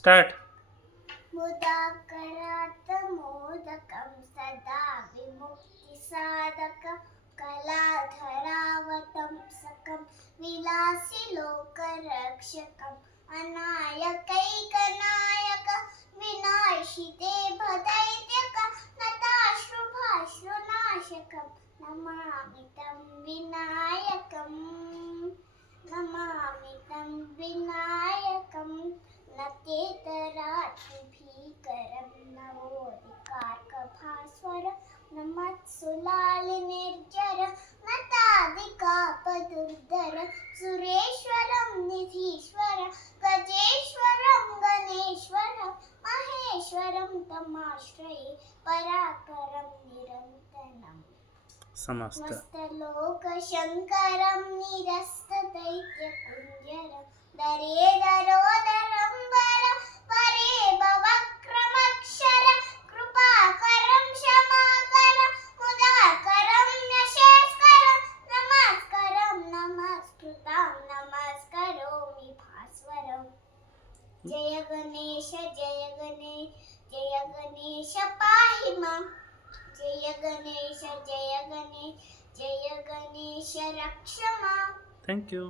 Start. मुदाकरात् मोदकं सदा विमुक्तिसाधकं कलाधरावतंसकं विलासि लोकरक्षकम् अनायकैकनायक विनाशिते भदैत्यक नताश्रुभाश्रुनाशकं नमामि तं विनायकम् नमामि तं विनायकं न तेतरात्रिभीकरं नवोदिकार्कभास्वर न मत्सुलालिनिर्जर न तादिकापदुर्धर सुरेश्वरं निधीश्वर गजेश्वरं गणेश्वर महेश्वरं तमाश्रये पराकरं निरन्तरम् समस्त. मस्तलोकशङ्करं निरस्तदैत्यकुञ्जर दरेदरोदरम्बर परे भवक्रमक्षर कृपाकरं क्षमाकर मुदाकरं नशेस्कर नमस्करं नमस्कृतां नमस्करोमि भास्वरम् जय गणेश पाहि मां जय गणेश रक्ष मां. Thank you.